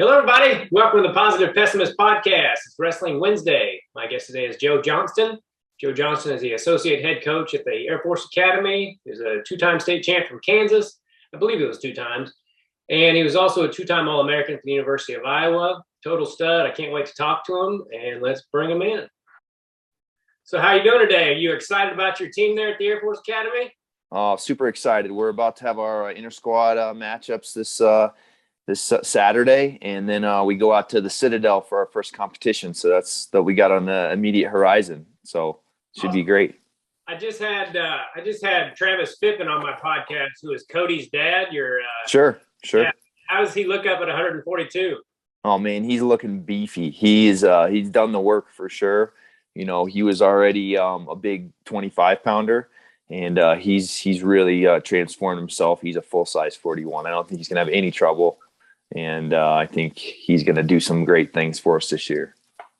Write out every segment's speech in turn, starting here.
Hello, everybody. Welcome to the Positive Pessimist Podcast. It's Wrestling Wednesday. My guest today is Joe Johnston. Joe Johnston is the associate head coach at the Air Force Academy. He's a two-time state champ from Kansas. I believe it was two times. And he was also a two-time All American at the University of Iowa. Total stud. I can't wait to talk to him, and let's bring him in. So how are you doing today? Are you excited about your team there at the Air Force Academy? Oh, super excited. We're about to have our inter-squad matchups this Saturday, and then we go out to the Citadel for our first competition. So that's that we got on the immediate horizon. So it should be great. I just had Travis Fippen on my podcast, who is Cody's dad. Sure. Yeah. How does he look up at 142? Oh man, he's looking beefy. He's done the work for sure. You know, he was already a big 25-pounder. And he's really transformed himself. He's a full-size 41. I don't think he's going to have any trouble. And I think he's going to do some great things for us this year.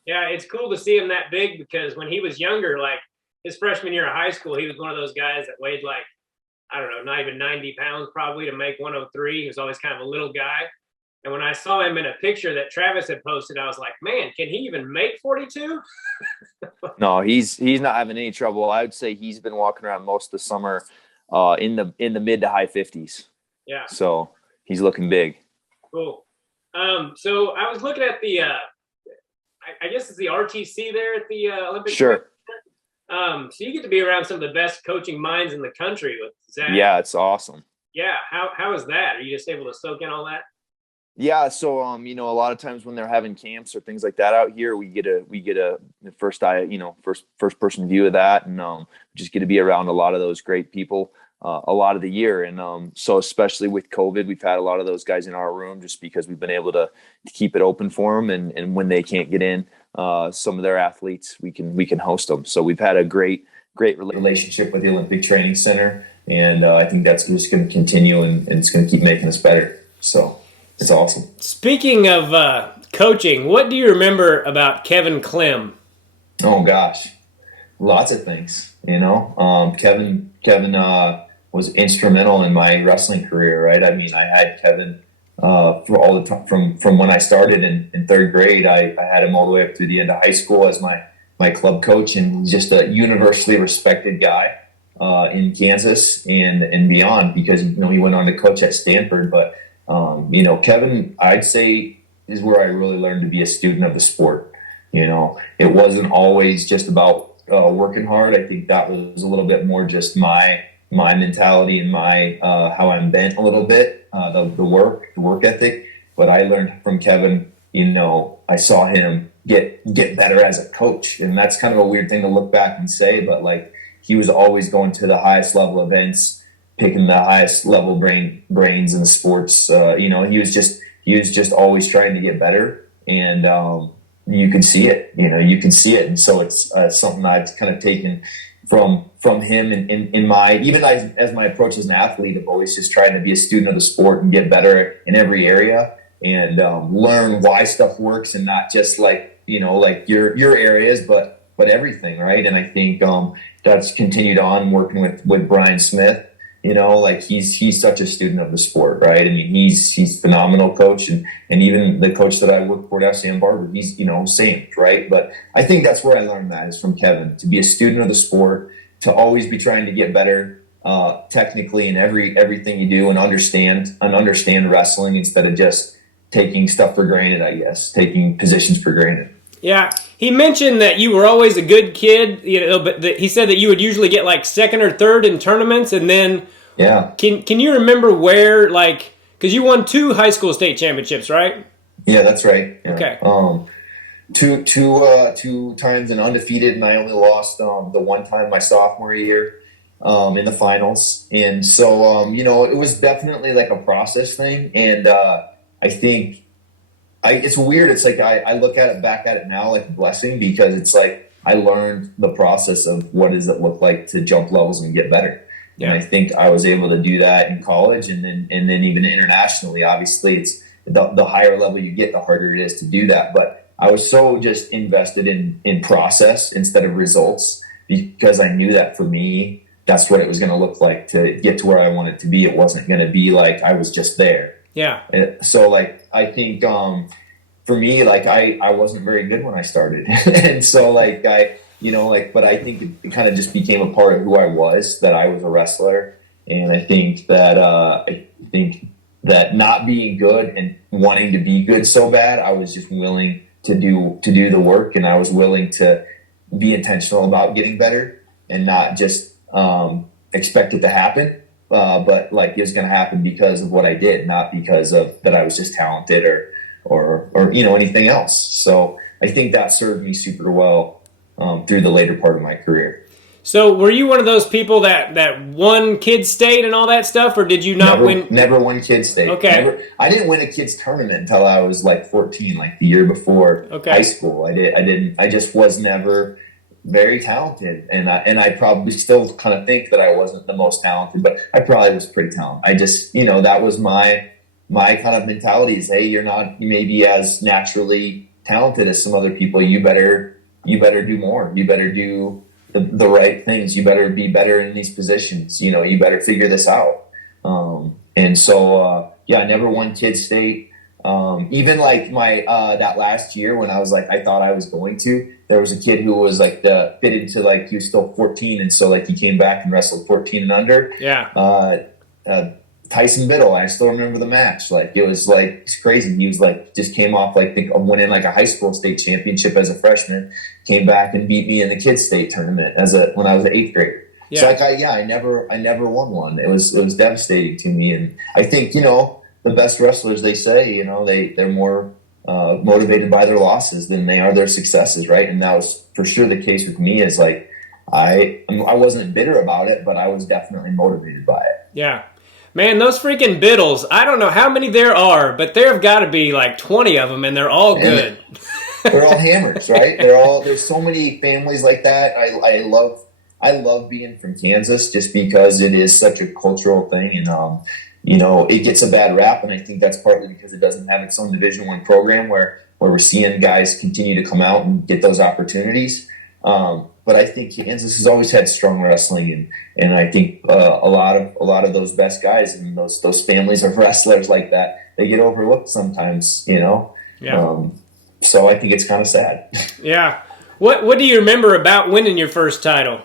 Yeah, it's cool to see him that big because when he was younger, like his freshman year of high school, he was one of those guys that weighed like, I don't know, not even 90 pounds probably to make 103. He was always kind of a little guy. And when I saw him in a picture that Travis had posted, I was like, man, can he even make 42? No, he's not having any trouble. I would say he's been walking around most of the summer in the mid to high 50s. Yeah. So he's looking big. Cool. So I was looking at the, I guess it's the RTC there at the Olympic. Sure. So you get to be around some of the best coaching minds in the country with Zach. Yeah, it's awesome. Yeah. How is that? Are you just able to soak in all that? Yeah, so you know, a lot of times when they're having camps or things like that out here, we get a first person view of that, and just get to be around a lot of those great people a lot of the year. And so especially with COVID, we've had a lot of those guys in our room just because we've been able to keep it open for them, and when they can't get in, some of their athletes, we can host them. So we've had a great relationship with the Olympic Training Center, and I think that's just going to continue, and it's going to keep making us better. So. It's awesome. Speaking of coaching, what do you remember about Kevin Klemm? Oh gosh, lots of things. You know, Kevin was instrumental in my wrestling career. Right? I mean, I had Kevin for all the time from when I started in third grade. I had him all the way up through the end of high school as my club coach, and just a universally respected guy in Kansas and beyond. Because you know he went on to coach at Stanford, but. You know, Kevin, I'd say, is where I really learned to be a student of the sport. You know, it wasn't always just about working hard. I think that was a little bit more just my mentality and my how I'm bent a little bit, the work ethic. But I learned from Kevin. You know, I saw him get better as a coach, and that's kind of a weird thing to look back and say. But like, he was always going to the highest level events. Picking the highest level brains in the sports. You know, he was just always trying to get better, and you can see it. You know, you can see it, and so it's something I've kind of taken from him in my even as my approach as an athlete. I've always just tried to be a student of the sport and get better in every area, and learn why stuff works, and not just like your areas, but everything, right? And I think that's continued on working with Brian Smith. You know, like he's such a student of the sport, right? I mean, he's phenomenal coach, and even the coach that I work for at Sam Barber, he's same, right? But I think that's where I learned that is from Kevin, to be a student of the sport, to always be trying to get better technically in everything you do, and understand wrestling instead of just taking stuff for granted. I guess taking positions for granted. Yeah, he mentioned that you were always a good kid, you know, but he said that you would usually get like second or third in tournaments, and then yeah. Can you remember where, like, because you won 2 high school state championships, right? Yeah, that's right. Yeah. Okay. Two times and undefeated, and I only lost the one time my sophomore year in the finals, and so you know, it was definitely like a process thing, and I think. It's weird. It's like I look back at it now like a blessing, because it's like I learned the process of what does it look like to jump levels and get better. Yeah. And I think I was able to do that in college, and then even internationally. Obviously, it's the higher level you get, the harder it is to do that. But I was so just invested in process instead of results, because I knew that for me, that's what it was going to look like to get to where I wanted to be. It wasn't going to be like I was just there. Yeah. So like, I think, for me, like I wasn't very good when I started. And so like but I think it kind of just became a part of who I was, that I was a wrestler. And I think that not being good and wanting to be good so bad, I was just willing to do the work, and I was willing to be intentional about getting better and not just expect it to happen. But like it was going to happen because of what I did, not because of that I was just talented or anything else. So I think that served me super well through the later part of my career. So were you one of those people that won kids state and all that stuff, or did you not win? Never won kids state. Okay. I didn't win a kids tournament until I was like 14, like the year before high school. I just was never very talented, and I probably still kind of think that I wasn't the most talented, but I probably was pretty talented. I just, that was my kind of mentality is, hey, you may be as naturally talented as some other people. You better do more. You better do the right things. You better be better in these positions. You better figure this out. And so, I never won kids state. Even like my, that last year when I was like, I thought I was going to, there was a kid who was like fitted to like, he was still 14. And so like he came back and wrestled 14 and under. Yeah. Tyson Biddle, I still remember the match. Like it was like, it's crazy. He was like, just came off like winning like a high school state championship as a freshman, came back and beat me in the kids state tournament when I was an 8th grader. Yeah. So like I never won one. It was devastating to me. And I think, the best wrestlers, they say, they're more motivated by their losses than they are their successes. Right. And that was for sure the case with me. Is like, I wasn't bitter about it, but I was definitely motivated by it. Yeah. Man, those freaking Biddles, I don't know how many there are, but there have got to be like 20 of them, and they're all good. They're all hammers, right? There's so many families like that. I love being from Kansas just because it is such a cultural thing, and it gets a bad rap, and I think that's partly because it doesn't have its own Division I program where we're seeing guys continue to come out and get those opportunities. But I think Kansas has always had strong wrestling, and I think a lot of those best guys and those families of wrestlers like that, they get overlooked sometimes, Yeah. So I think it's kind of sad. Yeah. What do you remember about winning your first title?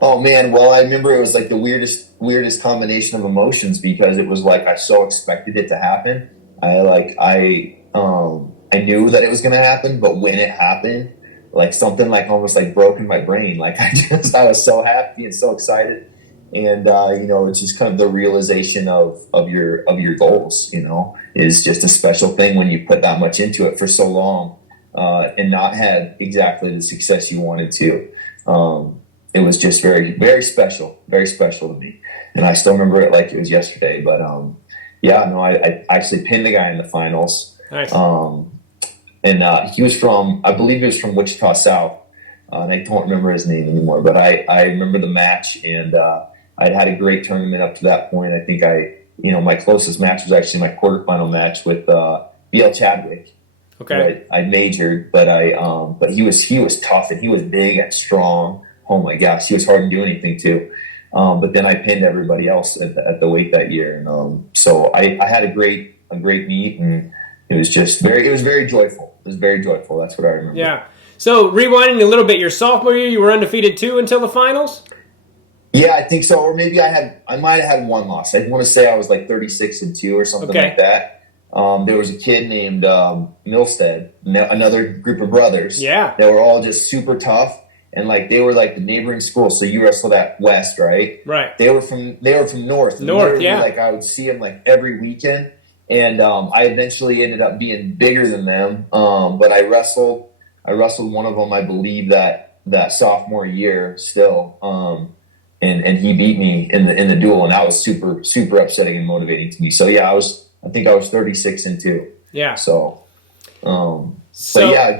Oh man, well I remember it was like the weirdest combination of emotions because it was like I so expected it to happen. I knew that it was going to happen, but when it happened, like something like almost like broke in my brain. Like I was so happy and so excited. And, it's just kind of the realization of your goals, is just a special thing when you put that much into it for so long, and not have exactly the success you wanted to. It was just very, very special to me. And I still remember it like it was yesterday, but, I actually pinned the guy in the finals. Nice. And I believe he was from Wichita South. And I don't remember his name anymore, but I remember the match, and I'd had a great tournament up to that point. I think my closest match was actually my quarterfinal match with BL Chadwick. Okay. I majored, but he was tough, and he was big and strong. Oh my gosh, he was hard to do anything to. But then I pinned everybody else at the weight that year, and so I had a great meet, and it was very joyful. It was very joyful. That's what I remember. Yeah. So rewinding a little bit, your sophomore year, you were undefeated too until the finals? Yeah, I think so. Or maybe I might have had one loss. I want to say I was like 36-2 or something like that. There was a kid named Milstead, another group of brothers. Yeah. They were all just super tough, and like they were like the neighboring schools. So you wrestled at West, right? Right. They were from North. North, yeah. Like I would see them like every weekend. And I eventually ended up being bigger than them. But I wrestled one of them, I believe, that sophomore year still. And he beat me in the duel, and that was super, super upsetting and motivating to me. So yeah, I think I was 36-2. Yeah. So yeah,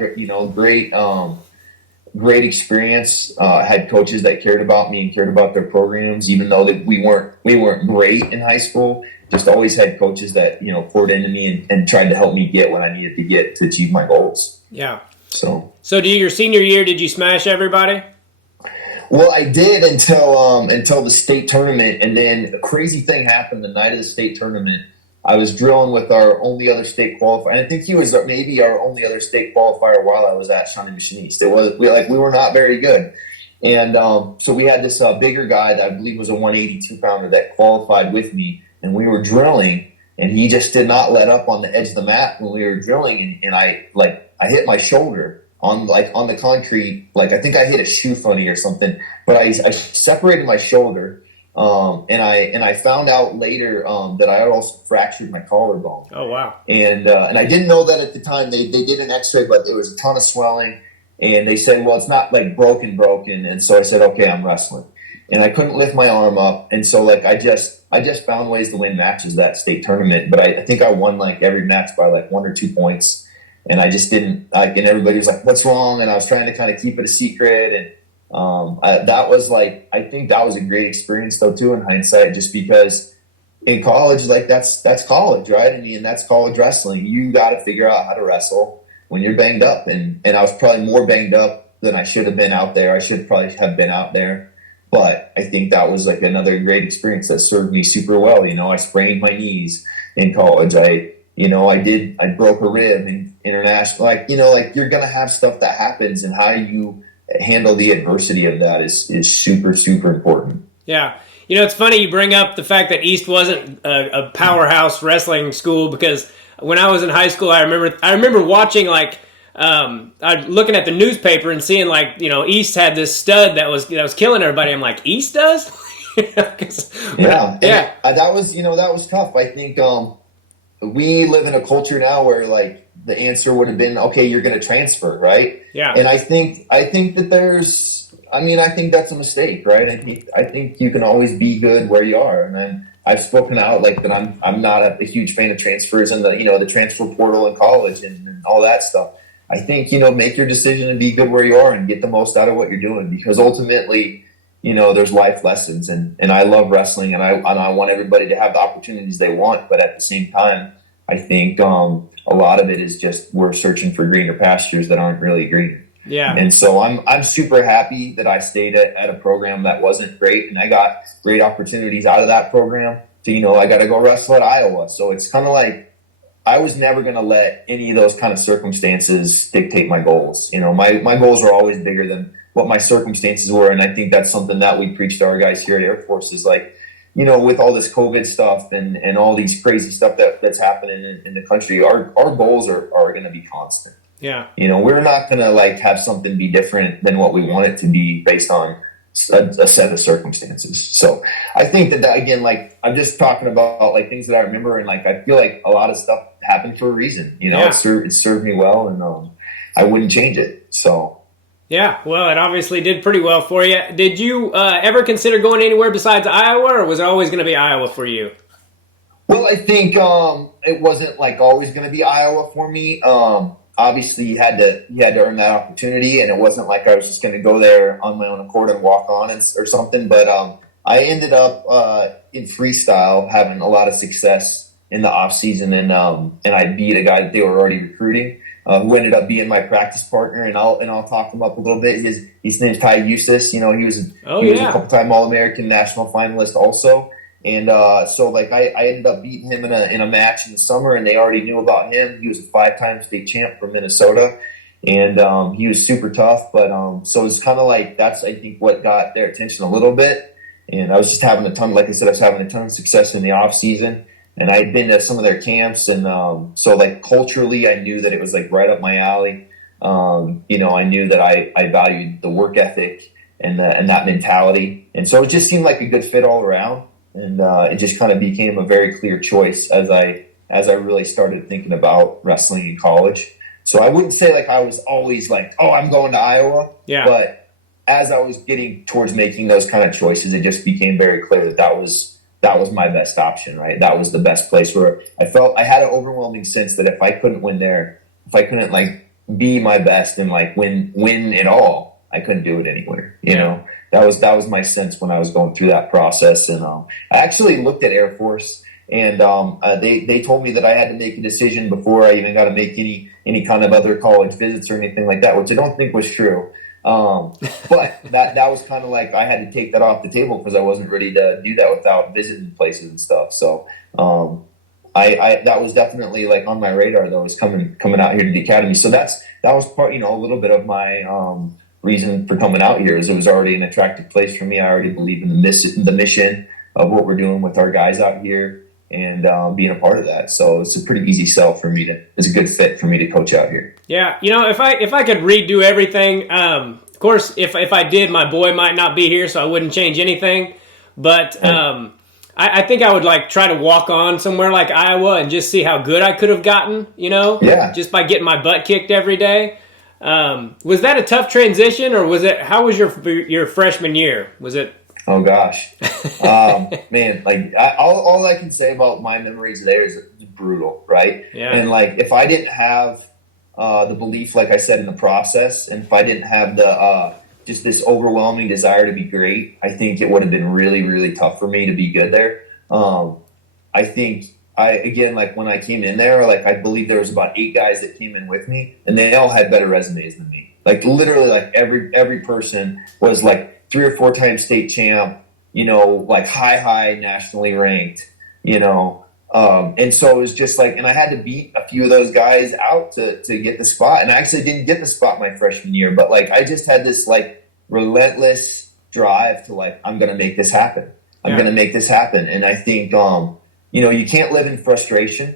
great experience. Had coaches that cared about me and cared about their programs, even though that we weren't great in high school. Just always had coaches that, poured into me and tried to help me get what I needed to get to achieve my goals. Yeah. So your senior year, did you smash everybody? Well, I did until the state tournament, and then a crazy thing happened the night of the state tournament. I was drilling with our only other state qualifier. And I think he was maybe our only other state qualifier while I was at Shawnee Machiniste. We were not very good. And so we had this bigger guy that I believe was a 182 pounder that qualified with me, and we were drilling, and he just did not let up on the edge of the mat when we were drilling, and I hit my shoulder on the concrete. Like, I think I hit a shoe funny or something, but I separated my shoulder. And I found out later that I had also fractured my collarbone. Oh, wow. And I didn't know that at the time. They did an x-ray, but there was a ton of swelling. And they said, well, it's not like broken. And so I said, okay, I'm wrestling. And I couldn't lift my arm up. And so like I just found ways to win matches that state tournament. But I think I won like every match by like 1 or 2 points. And I just didn't and everybody was like, what's wrong? And I was trying to kind of keep it a secret. And that was like, I think that was a great experience though too in hindsight, just because in college, like that's college, right? I mean, that's college wrestling. You got to figure out how to wrestle when you're banged up. And I was probably more banged up than I should have been out there. I should probably have been out there. But I think that was like another great experience that served me super well. You know, I sprained my knees in college. I broke a rib in international. Like, you know, like you're going to have stuff that happens, and how you handle the adversity of that is super, super important. Yeah. You know, it's funny you bring up the fact that East wasn't a powerhouse wrestling school, because when I was in high school, I remember watching like I looking at the newspaper and seeing like, you know, East had this stud that was killing everybody. I'm like, East does? Yeah. That was tough. I think we live in a culture now where like the answer would have been, okay, you're going to transfer, right? Yeah. And I think that I think that's a mistake, right? I think you can always be good where you are. And I've spoken out like that. I'm not a huge fan of transfers and the transfer portal in college and all that stuff. I think, make your decision and be good where you are and get the most out of what you're doing, because ultimately, there's life lessons, and I love wrestling, and I want everybody to have the opportunities they want. But at the same time, I think a lot of it is just we're searching for greener pastures that aren't really green. Yeah. And so I'm super happy that I stayed at a program that wasn't great, and I got great opportunities out of that program to, I got to go wrestle at Iowa. So it's kind of like I was never going to let any of those kind of circumstances dictate my goals. My goals are always bigger than what my circumstances were. And I think that's something that we preach to our guys here at Air Force is like, with all this COVID stuff and all these crazy stuff that's happening in the country, our goals are going to be constant. Yeah. We're not going to like have something be different than what we want it to be based on a set of circumstances. So I think that again, like I'm just talking about like things that I remember, and like I feel like a lot of stuff happened for a reason. It served me well, and I wouldn't change it. So yeah, well, it obviously did pretty well for you. Did you ever consider going anywhere besides Iowa, or was it always going to be Iowa for you? Well, I think it wasn't like always going to be Iowa for me. Obviously, you had to earn that opportunity, and it wasn't like I was just going to go there on my own accord and walk on or something. But I ended up in freestyle having a lot of success in the off season, and I beat a guy that they were already recruiting, who ended up being my practice partner, and I'll talk him up a little bit. His name's Ty Eustace. He was a couple-time All American national finalist also. And so like I ended up beating him in a match in the summer, and they already knew about him. He was a 5-time state champ from Minnesota, and he was super tough. But so it's kind of like that's I think what got their attention a little bit. And I was just having I was having a ton of success in the off season, and I had been to some of their camps, and so like culturally, I knew that it was like right up my alley. I knew that I valued the work ethic and that mentality, and so it just seemed like a good fit all around. And it just kind of became a very clear choice as I really started thinking about wrestling in college. So I wouldn't say like I was always like, oh, I'm going to Iowa. Yeah. But as I was getting towards making those kind of choices, it just became very clear that was my best option, right? That was the best place where I felt I had an overwhelming sense that if I couldn't win there, if I couldn't like be my best and like win it all, I couldn't do it anywhere, you know? That was my sense when I was going through that process. And I actually looked at Air Force, and they told me that I had to make a decision before I even got to make any kind of other college visits or anything like that, which I don't think was true. But that was kind of like I had to take that off the table because I wasn't ready to do that without visiting places and stuff. So I that was definitely like on my radar though, was coming out here to the academy. So that was part, a little bit of my reason for coming out here, is it was already an attractive place for me. I already believe in the mission of what we're doing with our guys out here, and being a part of that. So it's a pretty easy sell for me it's a good fit for me to coach out here. Yeah. If I could redo everything, of course, if I did, my boy might not be here, so I wouldn't change anything. But I think I would like try to walk on somewhere like Iowa and just see how good I could have gotten, just by getting my butt kicked every day. Was that a tough transition, or how was your freshman year? Was it? Oh gosh, man, like all I can say about my memories there is brutal, right? Yeah. And like, if I didn't have the belief, like I said, in the process, and if I didn't have the just this overwhelming desire to be great, I think it would have been really, really tough for me to be good there. I think like when I came in there, like I believe there was about 8 guys that came in with me, and they all had better resumes than me. Like literally, like every person was like 3 or 4 times state champ, like high nationally ranked, and so it was just like, and I had to beat a few of those guys out to get the spot. And I actually didn't get the spot my freshman year, but like, I just had this like relentless drive to like, I'm going to make this happen. I'm going to make this happen. And I think, you can't live in frustration.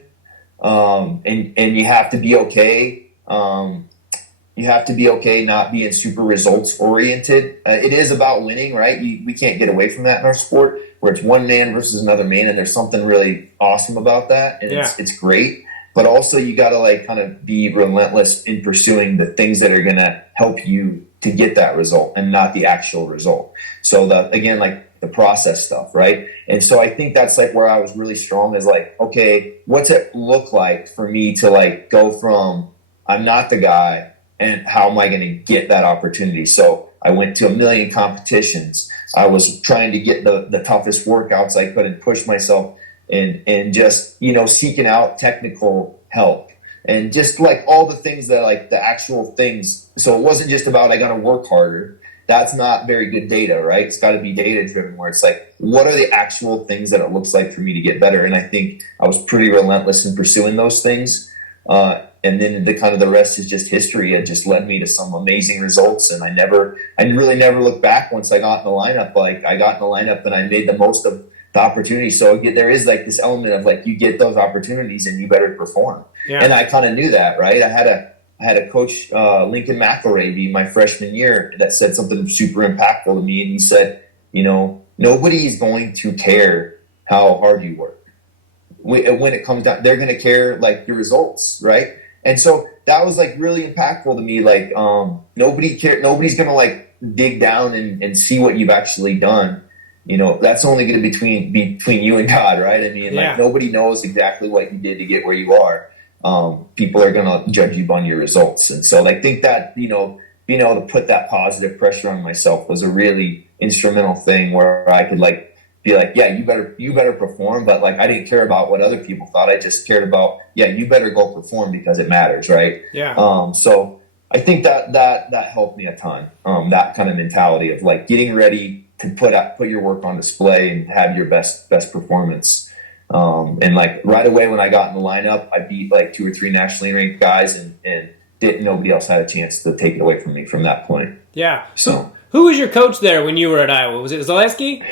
And you have to be okay. You have to be okay not being super results oriented. It is about winning, right? We can't get away from that in our sport, where it's one man versus another man, and there's something really awesome about that, and it's great. But also, you got to like kind of be relentless in pursuing the things that are going to help you to get that result, and not the actual result. So like the process stuff, right? And so I think that's like where I was really strong, is like, okay, what's it look like for me to like go from I'm not the guy, and how am I going to get that opportunity? So I went to a million competitions. I was trying to get the toughest workouts I could and push myself, and just, seeking out technical help, and just like all the things that like the actual things. So it wasn't just about I got to work harder. That's not very good data, right? It's got to be data driven, where it's like, what are the actual things that it looks like for me to get better? And I think I was pretty relentless in pursuing those things. And then the rest is just history. It just led me to some amazing results. And I really never looked back once I got in the lineup. Like, I got in the lineup and I made the most of the opportunity. So there is like this element of like, you get those opportunities and you better perform. Yeah. And I kind of knew that, right? I had a coach, Lincoln Mcllravy, my freshman year, that said something super impactful to me. And he said, nobody is going to care how hard you work. When it comes down, they're going to care like your results, right? And so that was like really impactful to me. Like, nobody's going to like dig down and see what you've actually done. That's only going to be between you and God, right? I mean, like, nobody knows exactly what you did to get where you are. People are going to judge you on your results. And so I think that, being able to put that positive pressure on myself was a really instrumental thing, where I could like be like, yeah, you better perform. But like, I didn't care about what other people thought. I just cared about, yeah, you better go perform because it matters, right? Yeah. So I think that helped me a ton. That kind of mentality of like getting ready to put your work on display and have your best performance. And like right away when I got in the lineup, I beat like 2 or 3 nationally ranked guys, and nobody else had a chance to take it away from me from that point. Yeah. So who was your coach there when you were at Iowa? Was it Zaleski?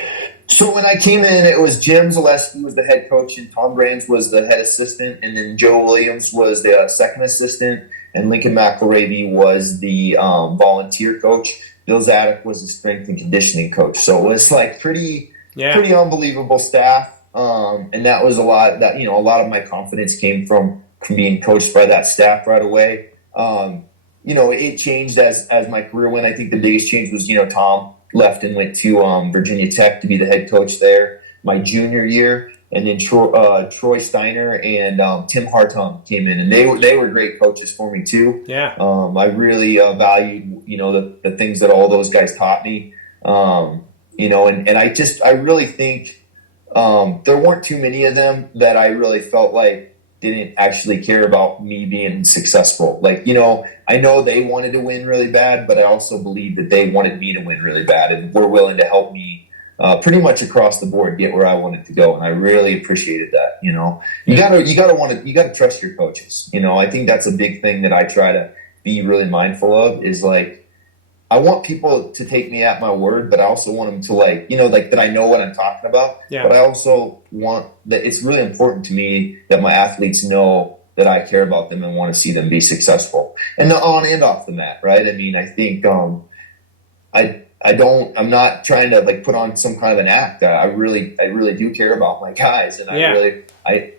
So when I came in, it was Jim Zaleski was the head coach, and Tom Brands was the head assistant, and then Joe Williams was the second assistant, and Lincoln Mcllravy was the volunteer coach. Bill Zadok was the strength and conditioning coach. So it was like pretty unbelievable staff. And that was a lot of my confidence came from being coached by that staff right away. It changed as my career went. I think the biggest change was, Tom left and went to Virginia Tech to be the head coach there my junior year. And then Troy Steiner and Tim Hartung came in, and they were great coaches for me too. Yeah. I really valued, the things that all those guys taught me. And I really think there weren't too many of them that I really felt like didn't actually care about me being successful. Like, I know they wanted to win really bad, but I also believe that they wanted me to win really bad and were willing to help me pretty much across the board get where I wanted to go. And I really appreciated that. You gotta trust your coaches. I think that's a big thing that I try to be really mindful of is like, I want people to take me at my word, but I also want them to that I know what I'm talking about. Yeah. But I also want that it's really important to me that my athletes know that I care about them and want to see them be successful and on and off the mat. Right. I mean, I think, I'm not trying to like put on some kind of an act. I really do care about my guys. And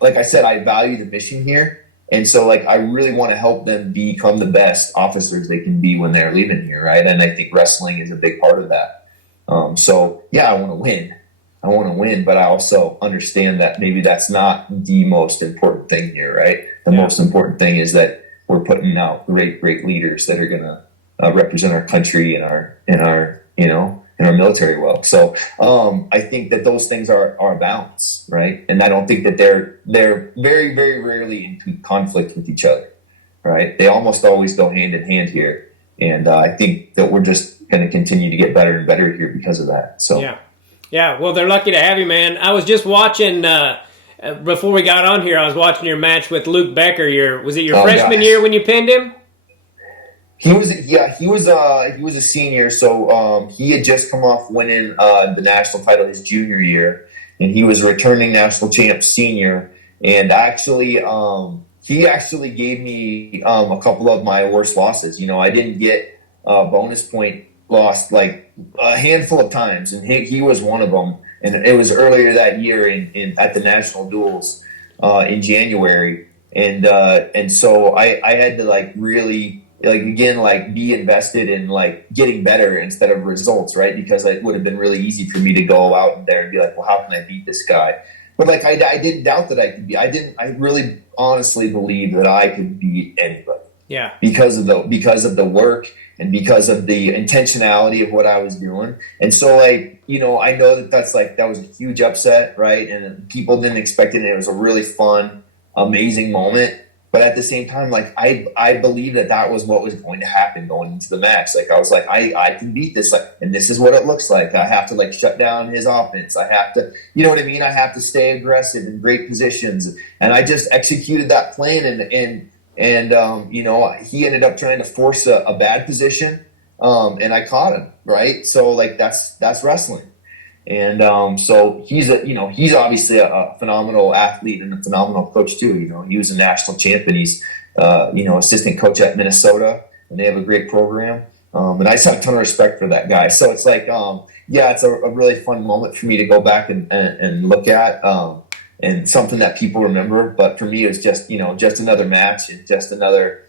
like I said, I value the mission here. And so, like, I really want to help them become the best officers they can be when they're leaving here, right? And I think wrestling is a big part of that. I want to win. I want to win, but I also understand that maybe that's not the most important thing here, right? The most important thing is that we're putting out great leaders that are going to represent our country and our military well. So I think that those things are a balance, right? And I don't think that they're very, very rarely in conflict with each other, right? They almost always go hand in hand here. And I think that we're just going to continue to get better and better here because of that. So yeah. Well, they're lucky to have you, man. I was just watching before we got on here. I was watching your match with Luke Becker. Was it your freshman year when you pinned him? He was a senior, so he had just come off winning the national title his junior year, and he was returning national champ senior. And actually, he actually gave me a couple of my worst losses. I didn't get a bonus point lost like a handful of times, and he was one of them. And it was earlier that year at the national duels in January, and so I had to like really. Be invested in like getting better instead of results, right? Because it would have been really easy for me to go out there and be like, well, how can I beat this guy? But like, I didn't doubt that I could be. I really honestly believe that I could beat anybody. Yeah. Because of the work and because of the intentionality of what I was doing. And so I know that was a huge upset, right? And people didn't expect it. And it was a really fun, amazing moment. But at the same time, like I believe that was what was going to happen going into the match. Like I was like, I can beat this, like, and this is what it looks like. I have to like shut down his offense. I have to, you know what I mean? I have to stay aggressive in great positions, and I just executed that plan. And he ended up trying to force a bad position, and I caught him, right. So like that's wrestling. And so he's obviously a phenomenal athlete and a phenomenal coach too. He was a national champion. He's assistant coach at Minnesota, and they have a great program. And I just have a ton of respect for that guy. So it's like, it's a really fun moment for me to go back and look at, and something that people remember. But for me, it was just another match and just another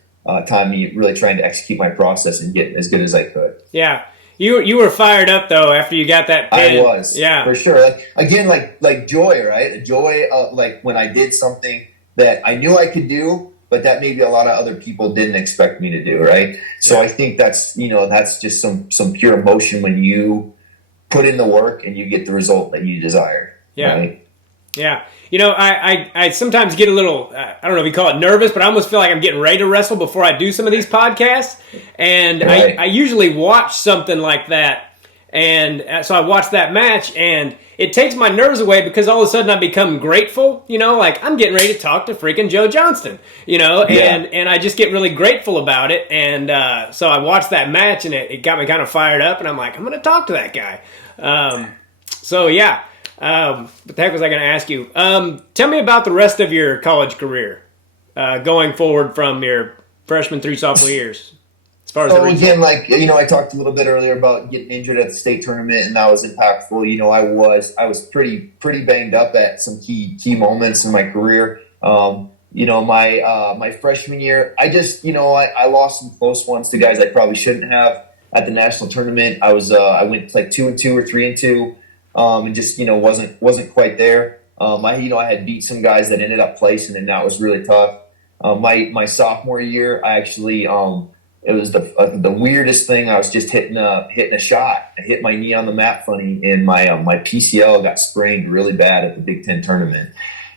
time me really trying to execute my process and get as good as I could. Yeah. You were fired up though after you got that pin. I was, yeah, for sure. Like joy, right? Joy, like when I did something that I knew I could do, but that maybe a lot of other people didn't expect me to do, right? So I think that's just some pure emotion when you put in the work and you get the result that you desire. Yeah, right? Yeah. I sometimes get a little, I don't know if you call it nervous, but I almost feel like I'm getting ready to wrestle before I do some of these podcasts. And I usually watch something like that. And so I watch that match, and it takes my nerves away because all of a sudden I become grateful, like I'm getting ready to talk to freaking Joe Johnston, and I just get really grateful about it. And so I watched that match, and it got me kind of fired up, and I'm like, I'm going to talk to that guy. What the heck was I going to ask you? Tell me about the rest of your college career, going forward from your freshman through sophomore years. As far as again, I talked a little bit earlier about getting injured at the state tournament, and that was impactful. I was pretty banged up at some key moments in my career. My freshman year, I lost some close ones to guys I probably shouldn't have at the national tournament. I went like 2-2 or 3-2. And just wasn't quite there. I had beat some guys that ended up placing, and that was really tough. My sophomore year, I actually it was the weirdest thing. I was just hitting a shot. I hit my knee on the mat funny, and my PCL got sprained really bad at the Big Ten tournament.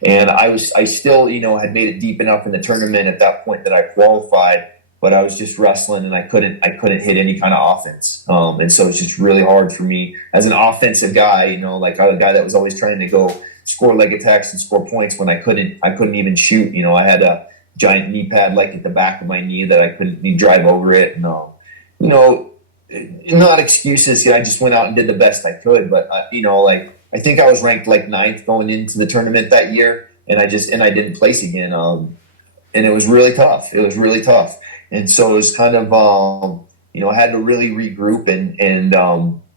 And I still had made it deep enough in the tournament at that point that I qualified. but I was just wrestling and I couldn't hit any kind of offense. And so it's just really hard for me as an offensive guy, you know, like a guy that was always trying to go score leg attacks and score points when I couldn't even shoot. You know, I had a giant knee pad like at the back of my knee that I couldn't drive over it. And, you know, not excuses. I just went out and did the best I could. But, you know, like I think I was ranked like 9th going into the tournament that year. And I didn't place again. And it was really tough. And so it was kind of, you know, I had to really regroup and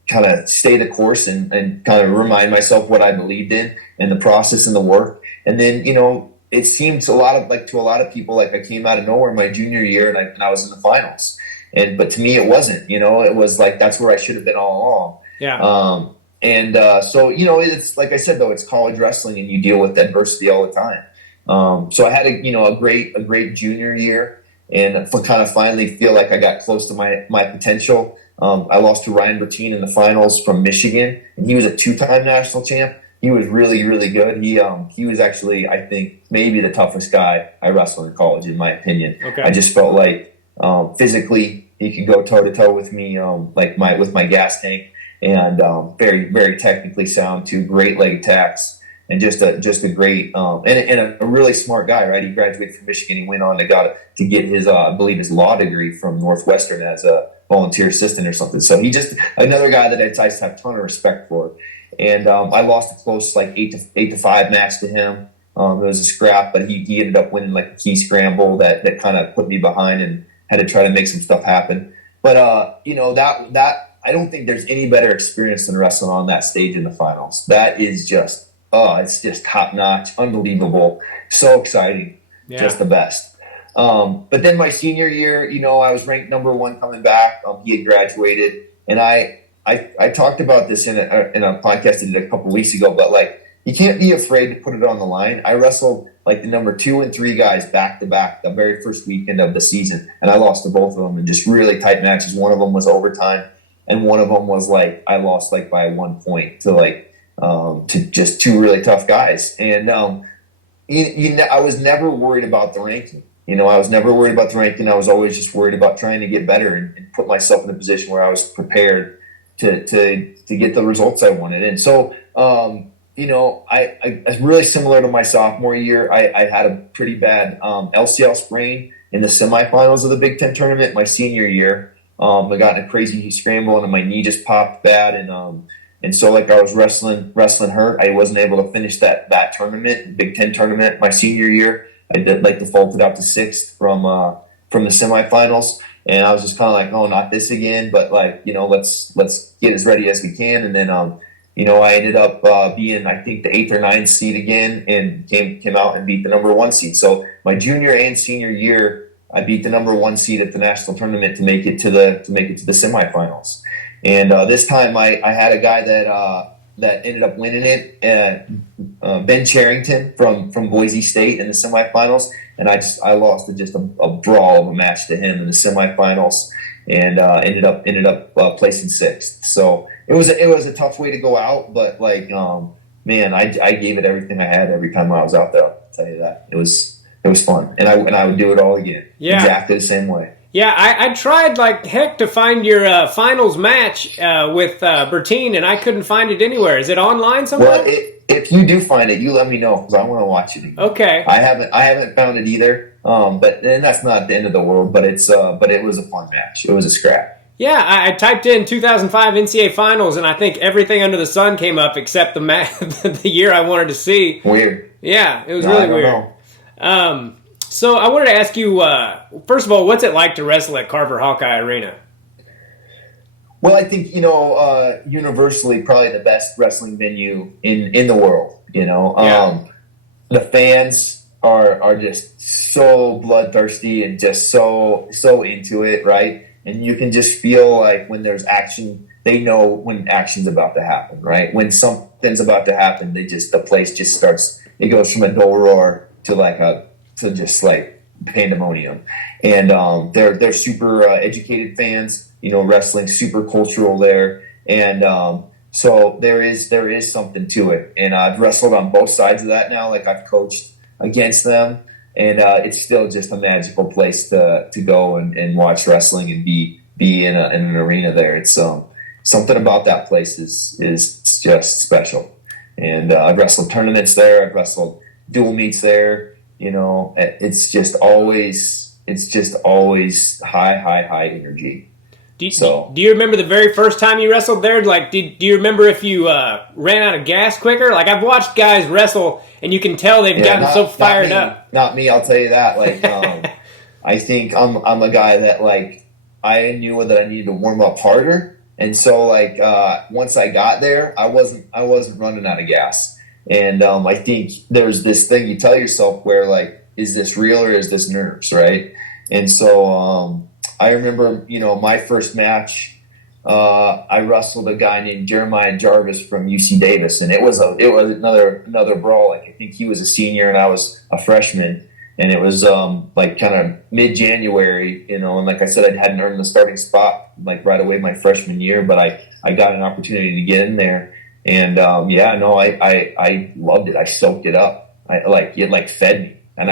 kind of stay the course and kind of remind myself what I believed in and the process and the work. And then, you know, it seemed to a lot of people, like I came out of nowhere my junior year and I was in the finals. But to me, it wasn't, you know, it was like, that's where I should have been all along. Yeah. So, you know, it's like I said, though, it's college wrestling and you deal with adversity all the time. So I had a great junior year and kind of finally feel like I got close to my potential. I lost to Ryan Bertine in the finals from Michigan, and he was a 2-time national champ. He was really, really good. He was actually, I think, maybe the toughest guy I wrestled in college, in my opinion. Okay. I just felt like physically he could go toe to toe with me, with my gas tank, and very, very technically sound too. Great leg attacks. And just a great and a really smart guy, right? He graduated from Michigan. He went on to get his I believe his law degree from Northwestern as a volunteer assistant or something. So he just another guy that I just have a ton of respect for. And I lost a close like 8-5 match to him. It was a scrap, but he ended up winning like a key scramble that kind of put me behind and had to try to make some stuff happen. But you know that I don't think there's any better experience than wrestling on that stage in the finals. That is just. Oh, it's just top notch, unbelievable, so exciting, just the best. But then my senior year, you know, I was ranked number 1 coming back. He had graduated, and I talked about this in a podcast I did a couple weeks ago. But like, you can't be afraid to put it on the line. I wrestled like the number 2 and 3 guys back to back the very first weekend of the season, and I lost to both of them in just really tight matches. One of them was overtime, and one of them was like I lost like by 1 point to just 2 really tough guys. And I was never worried about the ranking. You know, I was never worried about the ranking. I was always just worried about trying to get better and put myself in a position where I was prepared to get the results I wanted. And so, you know, I really similar to my sophomore year. I had a pretty bad LCL sprain in the semifinals of the Big Ten tournament. My senior year, I got in a crazy scramble and my knee just popped bad. And so, like, I was wrestling hurt. I wasn't able to finish that tournament, Big Ten tournament, my senior year. I did like defaulted out to 6th from the semifinals, and I was just kind of like, oh, not this again. But like, you know, let's get as ready as we can. And then, you know, I ended up being, I think, the 8th or 9th seed again, and came out and beat the number 1 seed. So my junior and senior year, I beat the number 1 seed at the national tournament to make it to the semifinals. And this time I had a guy that ended up winning it, Ben Charrington from Boise State in the semifinals, and I lost just a brawl of a match to him in the semifinals, and ended up placing 6th. So it was a tough way to go out, but like man, I gave it everything I had every time I was out there. I'll tell you that it was fun, and I would do it all again. Yeah, exactly the same way. Yeah, I tried like heck to find your finals match with Bertine, and I couldn't find it anywhere. Is it online somewhere? Well, if you do find it, you let me know because I want to watch it again. Okay. I haven't found it either. But that's not the end of the world. But it was a fun match. It was a scrap. Yeah, I typed in 2005 NCAA finals, and I think everything under the sun came up except the year I wanted to see. Weird. Yeah, it was really weird. So I wanted to ask you, first of all, what's it like to wrestle at Carver Hawkeye Arena? Well, I think, you know, universally probably the best wrestling venue in the world, you know. Yeah. The fans are just so bloodthirsty and just so into it, right? And you can just feel like when there's action, they know when action's about to happen, right? When something's about to happen, the place just starts, it goes from a dull roar to just like pandemonium. And they're super educated fans, you know, wrestling super cultural there. And so there is something to it. And I've wrestled on both sides of that now. Like I've coached against them. And it's still just a magical place to go and watch wrestling and be in an arena there. It's something about that place is just special. And I've wrestled tournaments there. I've wrestled dual meets there. You know, it's just always high energy. Do you remember the very first time you wrestled there? Like, do you remember if you ran out of gas quicker? Like, I've watched guys wrestle, and you can tell they've gotten so fired up. Not me, I'll tell you that. Like, I think I'm a guy that, like, I knew that I needed to warm up harder, and so, like, once I got there, I wasn't running out of gas. And I think there's this thing you tell yourself where, like, is this real or is this nerves, right? And so I remember, you know, my first match, I wrestled a guy named Jeremiah Jarvis from UC Davis, and it was another brawl. Like, I think he was a senior and I was a freshman, and it was like kind of mid-January, you know, and like I said, I hadn't earned the starting spot like right away my freshman year, but I got an opportunity to get in there, and I loved it. I soaked it up. It fed me, and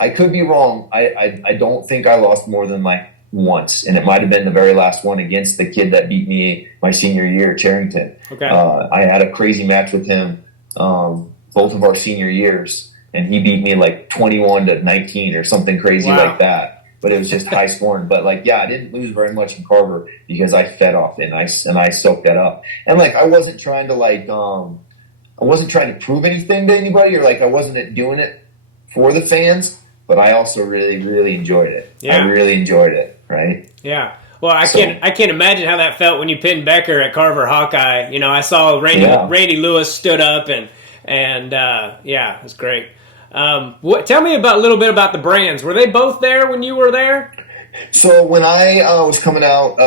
I could be wrong. I don't think I lost more than like once, and it might have been the very last one against the kid that beat me my senior year at Charrington. Okay. I had a crazy match with him both of our senior years, and he beat me like 21-19 or something crazy like that. But it was just high scoring. But like, yeah, I didn't lose very much in Carver because I fed off it and I soaked that up. And like, I wasn't trying to prove anything to anybody, or like I wasn't doing it for the fans. But I also really, really enjoyed it. Yeah. I really enjoyed it, right? Yeah. Well, I can't imagine how that felt when you pinned Becker at Carver Hawkeye. You know, I saw Randy Lewis stood up and yeah, it was great. Tell me a little bit about the Brands. Were they both there when you were there? So when I was coming out,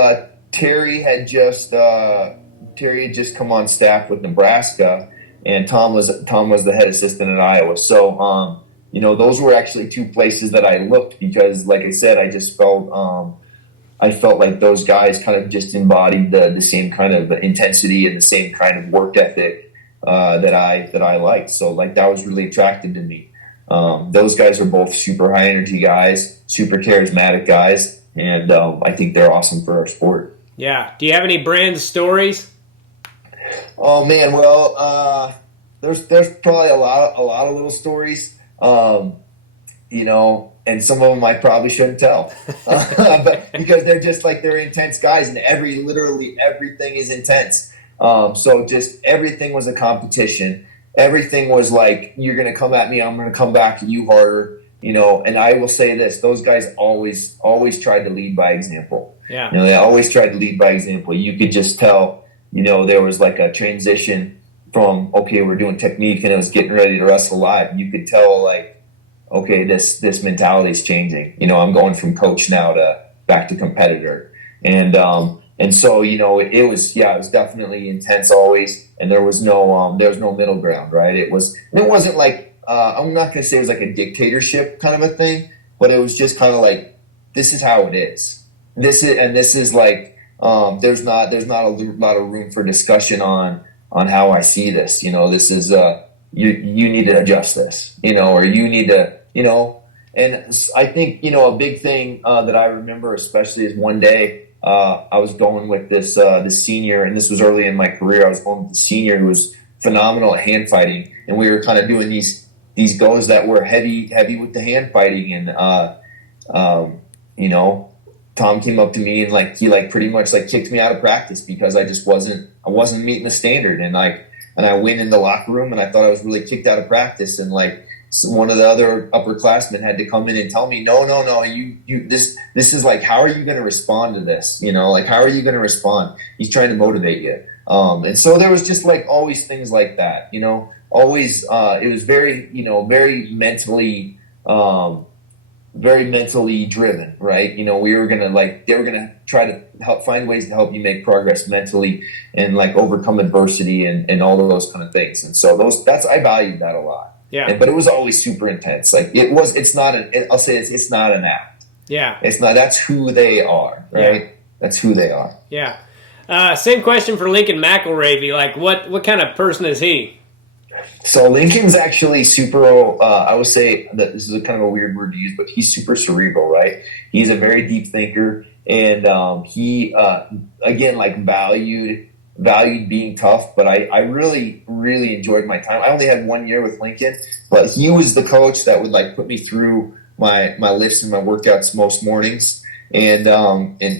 Terry had just come on staff with Nebraska, and Tom was the head assistant at Iowa. So you know, those were actually two places that I looked because, like I said, I just felt like those guys kind of just embodied the same kind of intensity and the same kind of work ethic that I liked. So like that was really attractive to me. Those guys are both super high energy guys, super charismatic guys, and I think they're awesome for our sport. Yeah. Do you have any Brands stories? Oh man, well, there's probably a lot of little stories. You know, and some of them I probably shouldn't tell, but because they're intense guys, and literally everything is intense. So just everything was a competition. Everything was like, you're going to come at me, I'm going to come back at you harder, you know. And I will say this, those guys always tried to lead by example. Yeah. You know, they always tried to lead by example. You could just tell, you know, there was like a transition from, okay, we're doing technique, and it was getting ready to wrestle live. You could tell, like, okay, this mentality is changing. You know, I'm going from coach now to back to competitor. And so, you know, it was definitely intense always, and there was no middle ground, right? It wasn't like, I'm not going to say it was like a dictatorship kind of a thing, but it was just kind of like, this is how it is. This is like, there's not a lot of room for discussion on how I see this. You know, this is, you need to adjust this, you know, or you need to, you know. And I think, you know, a big thing that I remember especially is one day I was going with this senior, and this was early in my career. I was going with the senior who was phenomenal at hand fighting, and we were kind of doing these goes that were heavy with the hand fighting. And you know, Tom came up to me and he pretty much kicked me out of practice because I wasn't meeting the standard. And I went in the locker room and I thought I was really kicked out of practice. And one of the other upperclassmen had to come in and tell me, no, this is like, how are you going to respond to this? You know, like, how are you going to respond? He's trying to motivate you. And so there was just always things like that, you know, always, it was very, you know, very mentally driven, right? You know, they were going to try to find ways to help you make progress mentally and overcome adversity and all of those kind of things. And so I valued that a lot. Yeah. But it was always super intense. It's not an act. Yeah. It's not, that's who they are, right? Yeah. That's who they are. Yeah. Same question for Lincoln Mcllravy. What kind of person is he? So Lincoln's actually super. I would say that this is a kind of a weird word to use, but he's super cerebral, right? He's a very deep thinker, and he again like valued being tough. But I really enjoyed my time. I only had 1 year with Lincoln, but he was the coach that would like put me through my lifts and my workouts most mornings. And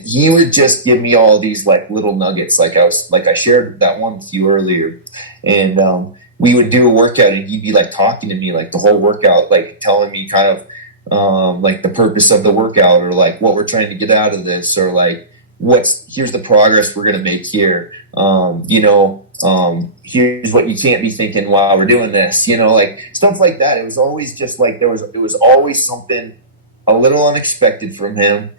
he would just give me all these like little nuggets, like I shared that one with you earlier, and we would do a workout and he'd be like talking to me like the whole workout, like telling me kind of like the purpose of the workout, or like what we're trying to get out of this, or like here's the progress we're going to make here. Here's what you can't be thinking while we're doing this, like stuff like that. It was always just like it was always something a little unexpected from him,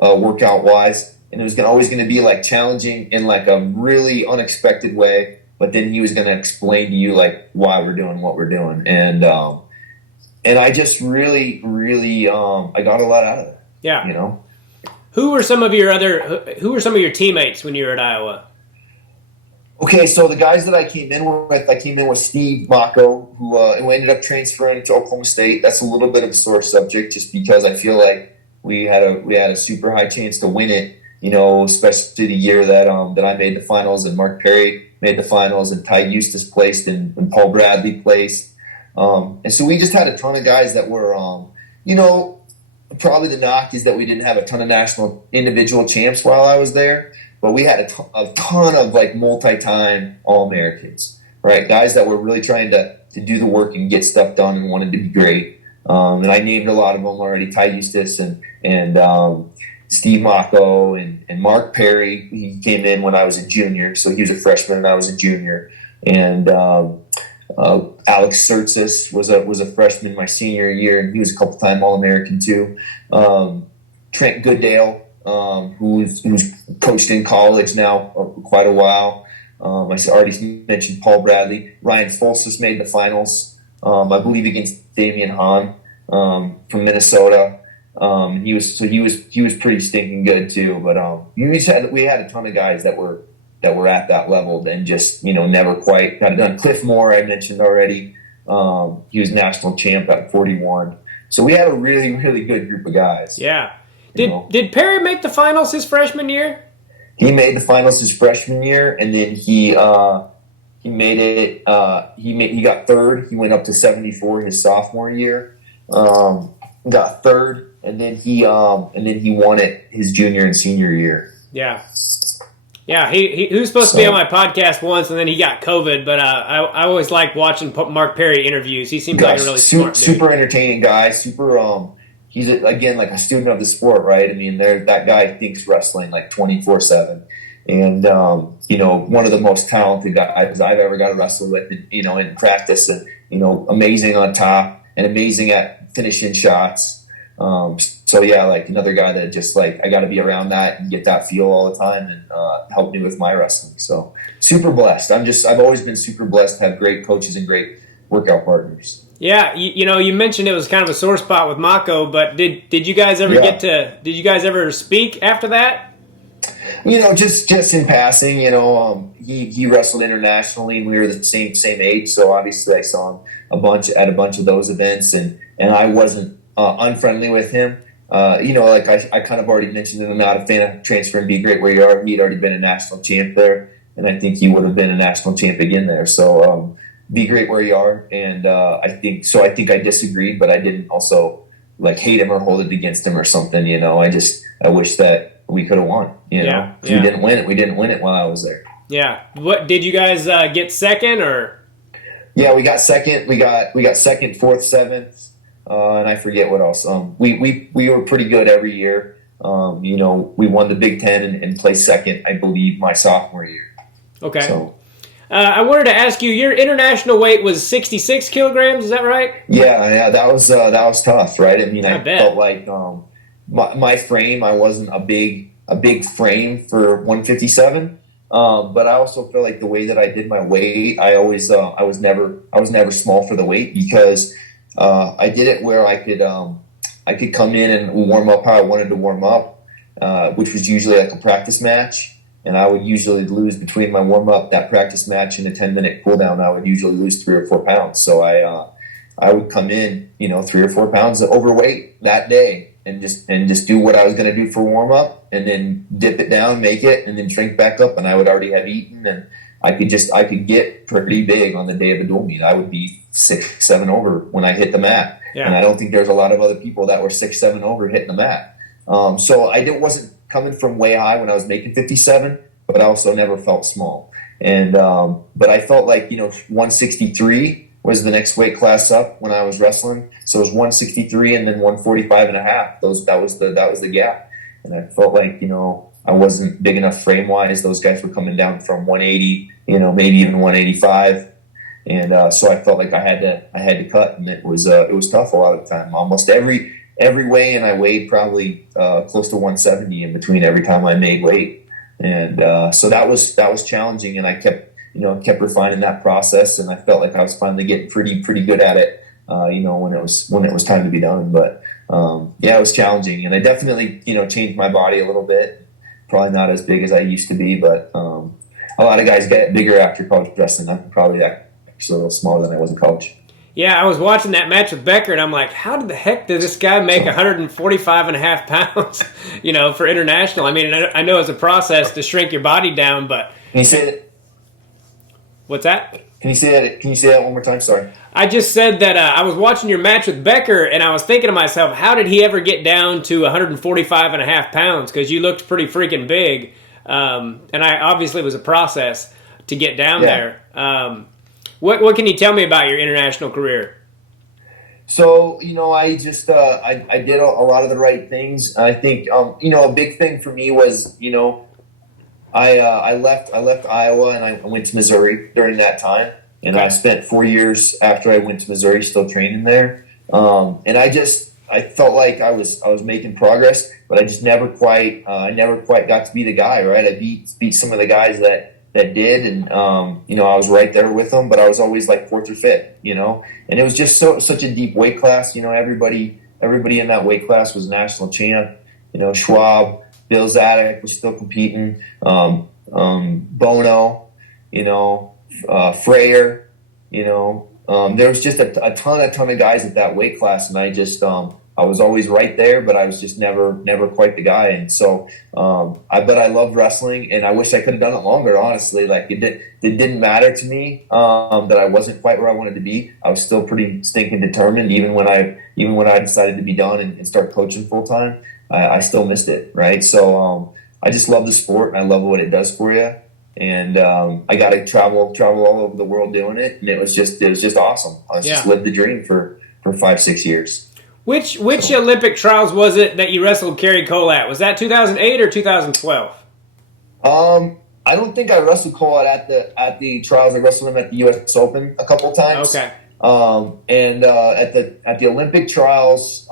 workout wise, and it was always going to be like challenging in like a really unexpected way. But then he was going to explain to you like why we're doing what we're doing, and I just really I got a lot out of it. Yeah. Who were some of your teammates when you were at Iowa? Okay, so the guys that I came in with Steve Mako, who ended up transferring to Oklahoma State. That's a little bit of a sore subject, just because I feel like we had a super high chance to win it. Especially the year that I made the finals and Mark Perry made the finals and Ty Eustace placed and Paul Bradley placed. And so we just had a ton of guys that were, probably the knock is that we didn't have a ton of national individual champs while I was there, but we had a ton of like multi-time All-Americans, right? Guys that were really trying to do the work and get stuff done and wanted to be great. And I named a lot of them already: Ty Eustace and Steve Mako and Mark Perry. He came in when I was a junior, so he was a freshman and I was a junior. And Alex Sertzis was a freshman my senior year, and he was a couple-time All-American too. Trent Goodale, who's coached in college now quite a while. I already mentioned Paul Bradley. Ryan Folsis made the finals, I believe against Damian Hahn from Minnesota. He was pretty stinking good too. But we had a ton of guys that were at that level and just never quite got it done. Cliff Moore, I mentioned already. He was national champ at 41. So we had a really, really good group of guys. Yeah. Did Perry make the finals his freshman year? He made the finals his freshman year, and then he made it. He got third. He went up to 74 his sophomore year. Got third, and then he won it his junior and senior year. Yeah. Yeah, he was supposed to be on my podcast once, and then he got COVID. But I always like watching Mark Perry interviews. He seems like a really smart dude. Super entertaining guy. He's again like a student of the sport, right? I mean, that guy thinks wrestling like 24/7, and one of the most talented guys I've ever got to wrestle with, in practice, and amazing on top and amazing at finishing shots. So yeah, like another guy that just like I got to be around that and get that feel all the time, and help me with my wrestling. So super blessed. I've always been super blessed to have great coaches and great workout partners. Yeah, you mentioned it was kind of a sore spot with Mako, but did you guys ever did you guys ever speak after that? Just in passing, he wrestled internationally and we were the same age, so obviously I saw him at a bunch of those events, and I wasn't unfriendly with him. Like I kind of already mentioned that I'm not a fan of transfer and be great where you are. He'd already been a national champ there, and I think he would have been a national champ again there. So be great where you are, and I think I disagreed, but I didn't also like hate him or hold it against him or something. I wish that we could have won. Yeah. We didn't win it. We didn't win it while I was there. Yeah. What did you guys get second or? Yeah, we got second. We got second, fourth, seventh, and I forget what else. We were pretty good every year. We won the Big Ten and placed second, I believe, my sophomore year. Okay. So. I wanted to ask you, your international weight was 66 kilograms, is that right? Yeah, that was tough, right? I mean, I felt like my frame, I wasn't a big frame for 157, but I also feel like the way that I did my weight, I was never small for the weight, because I did it where I could come in and warm up how I wanted to warm up, which was usually like a practice match. and I would usually lose between my warm up, that practice match, and a 10-minute cool down. I would usually lose 3 or 4 pounds. So I would come in, 3 or 4 pounds overweight that day, and just do what I was going to do for warm up, and then dip it down, make it, and then drink back up. And I would already have eaten, and I could get pretty big on the day of the dual meet. I would be 6, 7 over when I hit the mat. Yeah. And I don't think there's a lot of other people that were 6, 7 over hitting the mat. So I wasn't coming from way high when I was making 57, but I also never felt small. And but I felt like 163 was the next weight class up when I was wrestling. So it was 163 and then 145 and a half. That was the gap. And I felt like I wasn't big enough frame wise. Those guys were coming down from 180, maybe even 185. And so I felt like I had to cut, and it was tough a lot of the time. Almost every weigh in I weighed probably close to 170 in between every time I made weight. And so that was challenging, and I kept refining that process, and I felt like I was finally getting pretty good at it, when it was time to be done. But it was challenging, and I definitely changed my body a little bit. Probably not as big as I used to be, but a lot of guys get bigger after college wrestling. I'm probably actually a little smaller than I was in college. Yeah, I was watching that match with Becker, and I'm like, how did the heck did this guy make 145 and a half pounds, for international? I mean, I know it's a process to shrink your body down, but... Can you say that? What's that? Can you say that one more time? Sorry. I just said that I was watching your match with Becker, and I was thinking to myself, how did he ever get down to 145 and a half pounds? Because you looked pretty freaking big, and I obviously it was a process to get down there. What can you tell me about your international career? So, I just I did a lot of the right things. I think a big thing for me was I left Iowa and I went to Missouri during that time, and I spent 4 years after I went to Missouri still training there. And I felt like I was making progress, but I just never quite got to be the guy, right? I beat some of the guys that did, and I was right there with them, but I was always like 4th or 5th, and it was just such a deep weight class. Everybody in that weight class was national champ. Schwab, Bill Zadek was still competing, Bono, Freyer, there was just a ton of guys at that weight class, and I was always right there, but I was just never quite the guy. And so, I loved wrestling, and I wish I could have done it longer, honestly. Like it didn't matter to me, that I wasn't quite where I wanted to be. I was still pretty stinking determined, even when I decided to be done and start coaching full time. I still missed it. Right. So, I just love the sport, and I love what it does for you. And, I got to travel all over the world doing it. And it was just awesome. I just lived the dream for 5-6 years. Which Olympic trials was it that you wrestled Cary Kolat? Was that 2008 or 2012? I don't think I wrestled Kolat at the trials. I wrestled him at the U.S. Open a couple times. Okay. And at the Olympic trials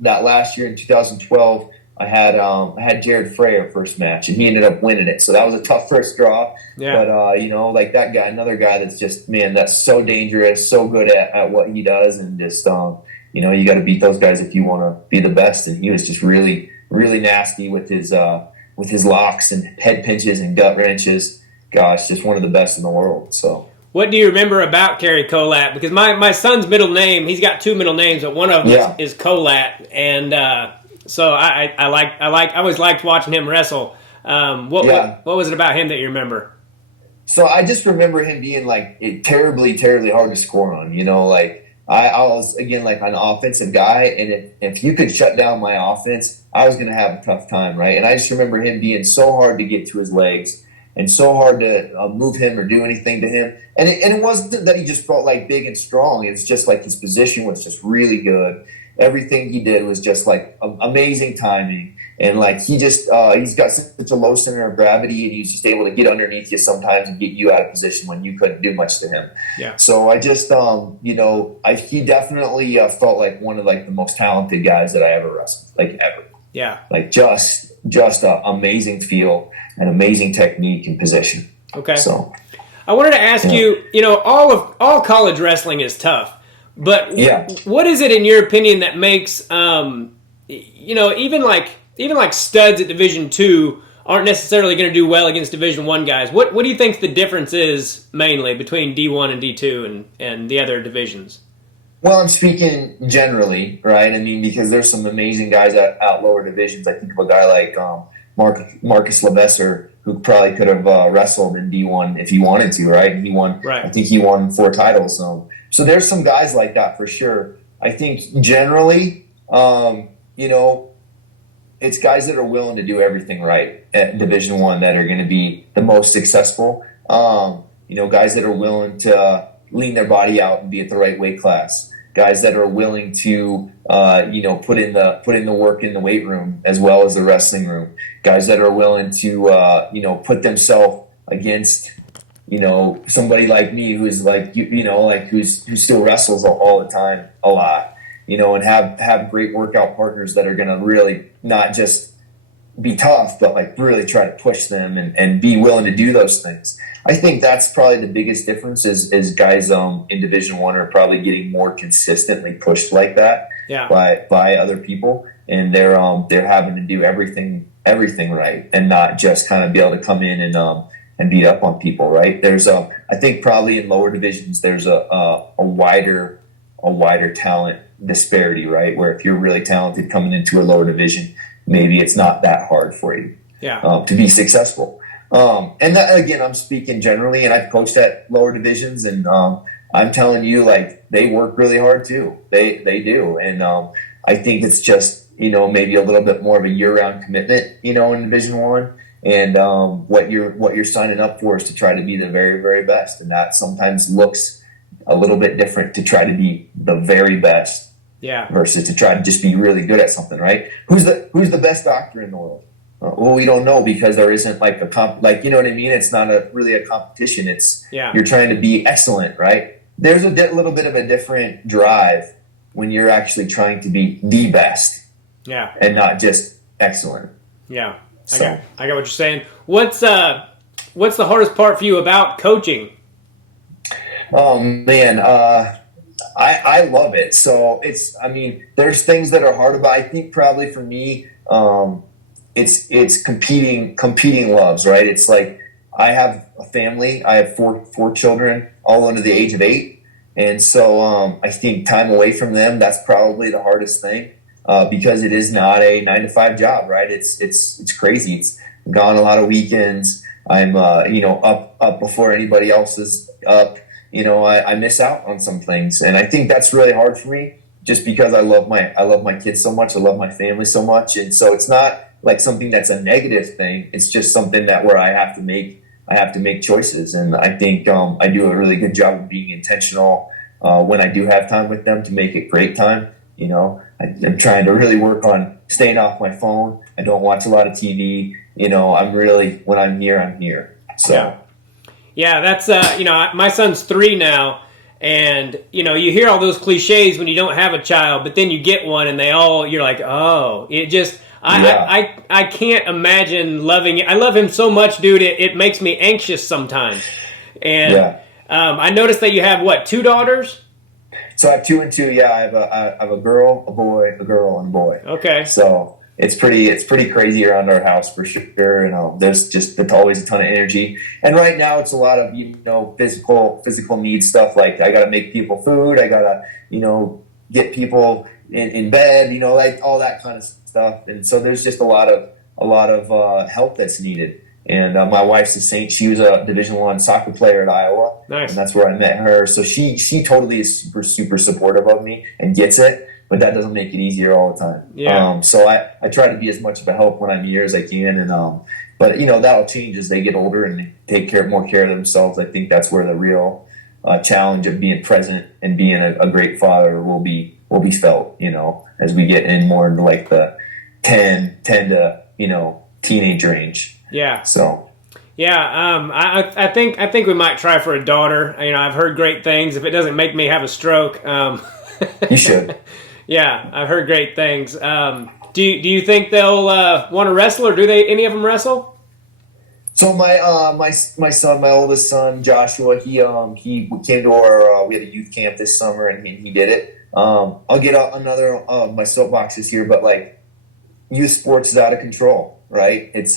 that last year in 2012, I had Jared Freyer first match, and he ended up winning it. So that was a tough first draw. Yeah. But like that guy, another guy that's just that's so dangerous, so good at what he does, and just you got to beat those guys if you want to be the best. And he was just really, really nasty with his locks and head pinches and gut wrenches. Gosh, just one of the best in the world. So, what do you remember about Cary Kolat? Because my son's middle name, he's got 2 middle names, but one of them is Kolat, and so I always liked watching him wrestle. What was it about him that you remember? So I just remember him being like terribly, terribly hard to score on. I was, again, like an offensive guy, and if you could shut down my offense, I was going to have a tough time, right? And I just remember him being so hard to get to his legs and so hard to move him or do anything to him. And it wasn't that he just felt like big and strong. It was just like his position was just really good. Everything he did was just like amazing timing. And like he's got such a low center of gravity, and he's just able to get underneath you sometimes and get you out of position when you couldn't do much to him. Yeah. So I just, he definitely felt like one of like the most talented guys that I ever wrestled, like ever. Yeah. Like just a amazing feel and amazing technique and position. Okay. So I wanted to ask you, all college wrestling is tough, but what is it in your opinion that makes, even like studs at Division II aren't necessarily going to do well against Division I guys. What do you think the difference is mainly between D1 and D2 and the other divisions? Well, I'm speaking generally, right? I mean, because there's some amazing guys at lower divisions. I think of a guy like Marcus LeBesser, who probably could have wrestled in D1 if he wanted to, right? And he won. Right. I think he won 4 titles. So there's some guys like that for sure. I think generally, it's guys that are willing to do everything right at Division I that are going to be the most successful. Guys that are willing to lean their body out and be at the right weight class. Guys that are willing to, put in the work in the weight room as well as the wrestling room. Guys that are willing to, put themselves against, somebody like me who's like, who still wrestles all the time, a lot, and have great workout partners that are going to really not just be tough, but like really try to push them and be willing to do those things. I think that's probably the biggest difference is guys in Division I are probably getting more consistently pushed like that by other people, and they're having to do everything right and not just kind of be able to come in and beat up on people, right? There's I think probably in lower divisions there's a wider talent disparity, right? Where if you're really talented coming into a lower division, maybe it's not that hard for you to be successful. And that, again, I'm speaking generally, and I've coached at lower divisions, and I'm telling you, like, they work really hard too. They do, and I think it's just maybe a little bit more of a year-round commitment, in Division I. And what you're signing up for is to try to be the very, very best, and that sometimes looks a little bit different to try to be the very best, versus to try to just be really good at something, right? Who's the best doctor in the world? Well, we don't know because there isn't like you know what I mean? It's not really a competition. It's you're trying to be excellent, right? There's a little bit of a different drive when you're actually trying to be the best, and not just excellent. Yeah, so. I got what you're saying. What's the hardest part for you about coaching? Oh man, I love it. So there's things that are hard about. I think probably for me, it's competing loves, right? It's like I have a family. I have four children, all under the age of 8, and so I think time away from them, that's probably the hardest thing, because it is not a 9-to-5 job, right? It's crazy. It's gone a lot of weekends. I'm up before anybody else is up. I miss out on some things, and I think that's really hard for me, just because I love my kids so much. I love my family so much, and so it's not like something that's a negative thing. It's just something where I have to make choices, and I think I do a really good job of being intentional when I do have time with them to make it great time. I'm trying to really work on staying off my phone. I don't watch a lot of TV. I'm really, when I'm here. So yeah, that's my son's 3 now. And, you hear all those cliches when you don't have a child, but then you get one and you're like, oh, it just, I can't imagine loving it. I love him so much, dude. It makes me anxious sometimes. And I noticed that you have 2 daughters? So I have 2 and 2. Yeah, I have a girl, a boy, a girl, and a boy. Okay. So it's pretty crazy around our house for sure. And there's always a ton of energy. And right now it's a lot of physical needs stuff. Like I got to make people food. I got to get people in bed. Like all that kind of stuff. And so there's just a lot of help that's needed. And my wife's a Saint. She was a Division I soccer player at Iowa. Nice. And that's where I met her. So she totally is super, super supportive of me and gets it. But that doesn't make it easier all the time. Yeah. So I try to be as much of a help when I'm here as I can. And but that'll change as they get older and take more care of themselves. I think that's where the real challenge of being present and being a great father will be felt. As we get in more into like the 10 to teenage range. Yeah. So. Yeah, I think we might try for a daughter. I've heard great things. If it doesn't make me have a stroke, you should. Yeah, I've heard great things. Do you think they'll want to wrestle, or do any of them wrestle? So my son, my oldest son, Joshua, he came to our we had a youth camp this summer, and he did it. I'll get another my soapboxes here, but like youth sports is out of control, right? It's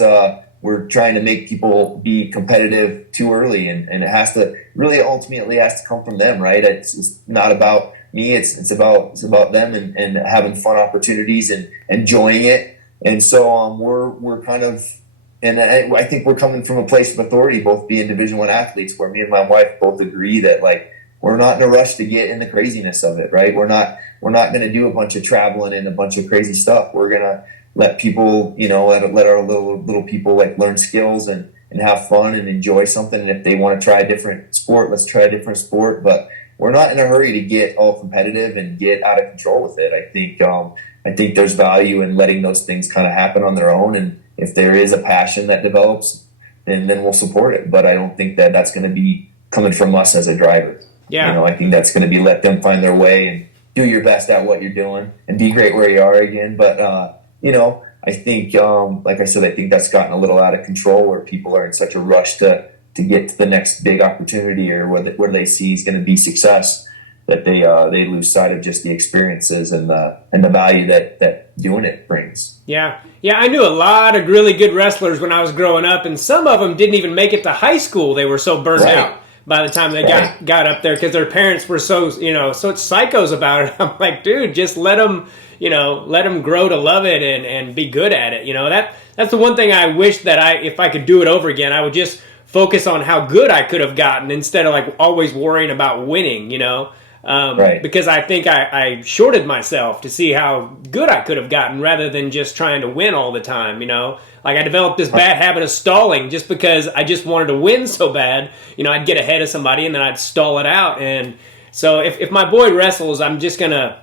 we're trying to make people be competitive too early, and it has to really ultimately has to come from them, right? It's not about me. It's about them and having fun opportunities and enjoying it. And so we're kind of, and I think we're coming from a place of authority, both being Division I athletes, where me and my wife both agree that like we're not in a rush to get in the craziness of it, right? We're not going to do a bunch of traveling and a bunch of crazy stuff. We're gonna let people, let our little people like learn skills and have fun and enjoy something. And if they want to try a different sport, let's try a different sport. But we're not in a hurry to get all competitive and get out of control with it. I think there's value in letting those things kind of happen on their own. And if there is a passion that develops, then we'll support it. But I don't think that that's going to be coming from us as a driver. Yeah. I think that's going to be let them find their way and do your best at what you're doing and be great where you are again. But, I think, like I said, I think that's gotten a little out of control where people are in such a rush to get to the next big opportunity or where they see is going to be success, that they lose sight of just the experiences and the value that doing it brings. Yeah. I knew a lot of really good wrestlers when I was growing up, and some of them didn't even make it to high school. They were so burnt out by the time they got up there because their parents were so psychos about it. I'm like, dude, just let them grow to love it and be good at it. That's the one thing I wish that if I could do it over again, I would just focus on how good I could have gotten instead of like always worrying about winning, because I think I shorted myself to see how good I could have gotten rather than just trying to win all the time, Like I developed this bad habit of stalling just because I just wanted to win so bad. I'd get ahead of somebody and then I'd stall it out. And so if my boy wrestles, I'm just going to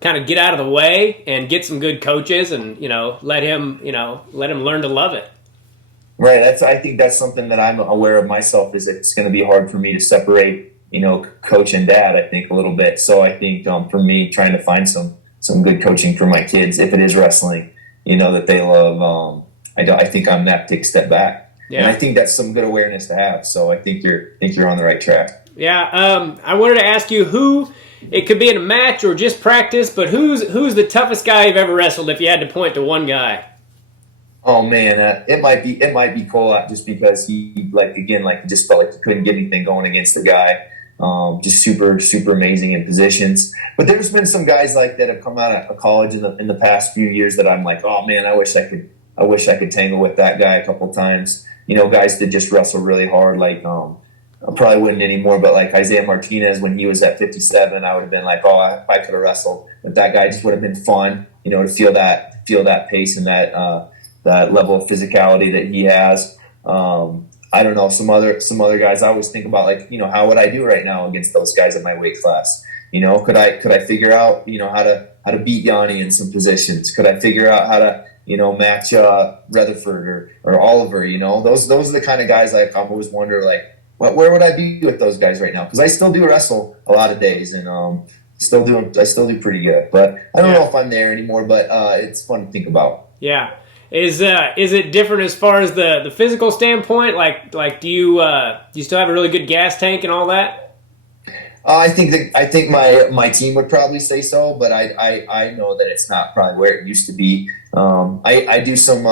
kind of get out of the way and get some good coaches and, let him learn to love it. Right. I think that's something that I'm aware of myself is it's going to be hard for me to separate, coach and dad, I think a little bit. So I think for me, trying to find some good coaching for my kids, if it is wrestling, that they love, I think I'm that big step back. Yeah. And I think that's some good awareness to have. So I think you're on the right track. Yeah. I wanted to ask you who, it could be in a match or just practice, but who's the toughest guy you've ever wrestled if you had to point to one guy? Oh man, it might be Kolat just because he just felt like he couldn't get anything going against the guy. Just super, super amazing in positions. But there's been some guys like that have come out of college in the past few years that I'm like, oh man, I wish I could tangle with that guy a couple times. Guys that just wrestle really hard, like I probably wouldn't anymore, but like Isaiah Martinez when he was at 57, I would have been like, oh, if I could have wrestled with that guy, just would have been fun, to feel that pace and that level of physicality that he has. I don't know, some other guys I always think about, like, how would I do right now against those guys in my weight class? Could I figure out, how to beat Yanni in some positions? Could I figure out how to, match Rutherford or Oliver? Those are the kind of guys I'm always wonder, like, where would I be with those guys right now? Because I still do wrestle a lot of days and I still do pretty good. But I don't know if I'm there anymore. But it's fun to think about. Yeah. Is it different as far as the physical standpoint? Like do you still have a really good gas tank and all that? I think my team would probably say so, but I know that it's not probably where it used to be. I do some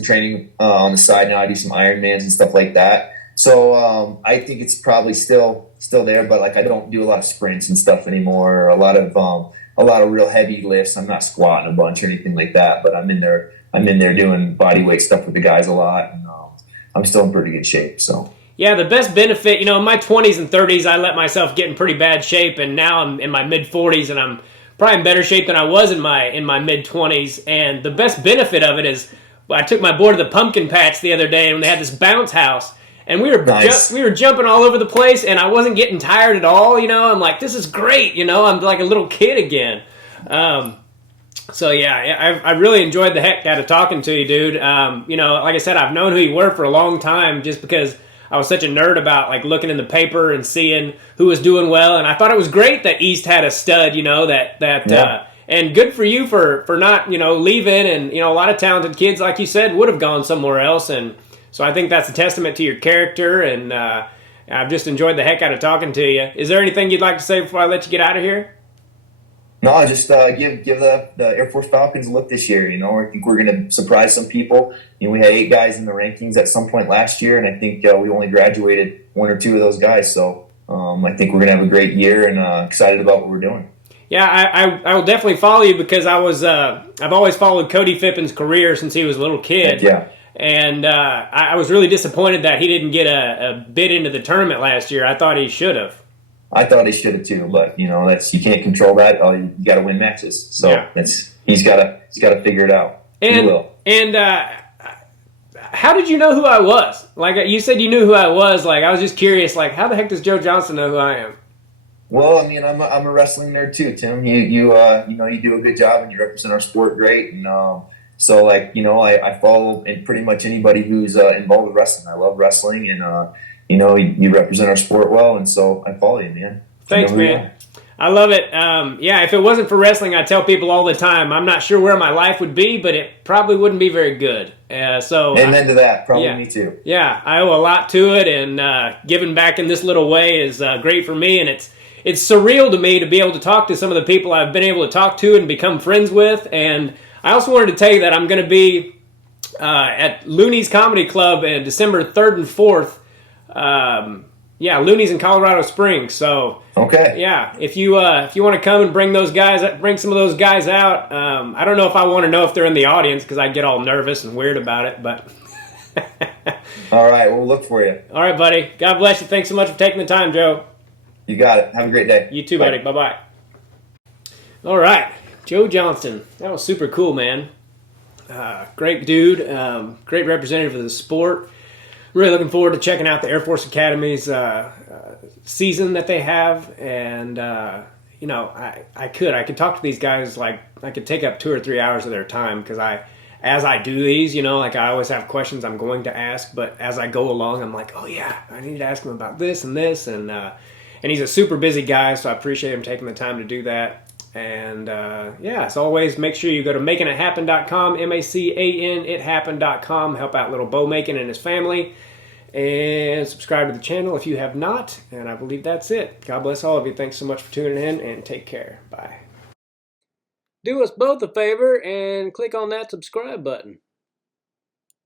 training on the side now. I do some Ironmans and stuff like that. So I think it's probably still there, but like I don't do a lot of sprints and stuff anymore, or a lot of real heavy lifts. I'm not squatting a bunch or anything like that, but I'm in there doing body weight stuff with the guys a lot, and I'm still in pretty good shape. So yeah, the best benefit, in my 20s and 30s, I let myself get in pretty bad shape, and now I'm in my mid 40s, and I'm probably in better shape than I was in my mid 20s. And the best benefit of it is, I took my boy to the pumpkin patch the other day, and they had this bounce house. And we were jumping all over the place, and I wasn't getting tired at all. I'm like, this is great. I'm like a little kid again. So yeah, I really enjoyed the heck out of talking to you, dude. Like I said, I've known who you were for a long time, just because I was such a nerd about like looking in the paper and seeing who was doing well. And I thought it was great that East had a stud. And good for you for not leaving. And a lot of talented kids, like you said, would have gone somewhere else. And so I think that's a testament to your character, and I've just enjoyed the heck out of talking to you. Is there anything you'd like to say before I let you get out of here? No, just give the Air Force Falcons a look this year. I think we're going to surprise some people. We had 8 guys in the rankings at some point last year, and I think we only graduated 1 or 2 of those guys. So I think we're going to have a great year, and excited about what we're doing. Yeah, I will definitely follow you because I've always followed Cody Fippen's career since he was a little kid. Yeah. And I was really disappointed that he didn't get a bid into the tournament last year. I thought he should have. I thought he should have too, but that's you can't control that. Oh, you got to win matches, so Yeah. he's got to figure it out. And he will. And how did you know who I was? Like you said, you knew who I was. Like I was just curious. Like how the heck does Joe Johnston know who I am? Well, I mean, I'm a wrestling nerd too, Tim. You do a good job and you represent our sport great, and so I follow pretty much anybody who's involved with wrestling. I love wrestling, and you represent our sport well, and so I follow you, man. Thanks, man. I love it. Yeah, if it wasn't for wrestling, I tell people all the time, I'm not sure where my life would be, but it probably wouldn't be very good. Amen to that. Probably me too. Yeah, I owe a lot to it, and giving back in this little way is great for me, and it's surreal to me to be able to talk to some of the people I've been able to talk to and become friends with. And I also wanted to tell you that I'm going to be at Looney's Comedy Club in December 3rd and 4th. Looney's in Colorado Springs. So okay, yeah, if you want to come and bring some of those guys out. I don't know if I want to know if they're in the audience because I get all nervous and weird about it. But all right, we'll look for you. All right, buddy. God bless you. Thanks so much for taking the time, Joe. You got it. Have a great day. You too, buddy. Bye-bye. All right. Joe Johnston. That was super cool, man. Great dude. Great representative of the sport. Really looking forward to checking out the Air Force Academy's season that they have. And, I could talk to these guys. Like, I could take up 2 or 3 hours of their time because as I do these, I always have questions I'm going to ask. But as I go along, I'm like, oh, yeah, I need to ask him about this and this. And he's a super busy guy, so I appreciate him taking the time to do that. And as always, make sure you go to makingithappen.com, MACAN ithappen.com. Help out little Bo Macon and his family. And subscribe to the channel if you have not. And I believe that's it. God bless all of you. Thanks so much for tuning in, and take care. Bye. Do us both a favor and click on that subscribe button.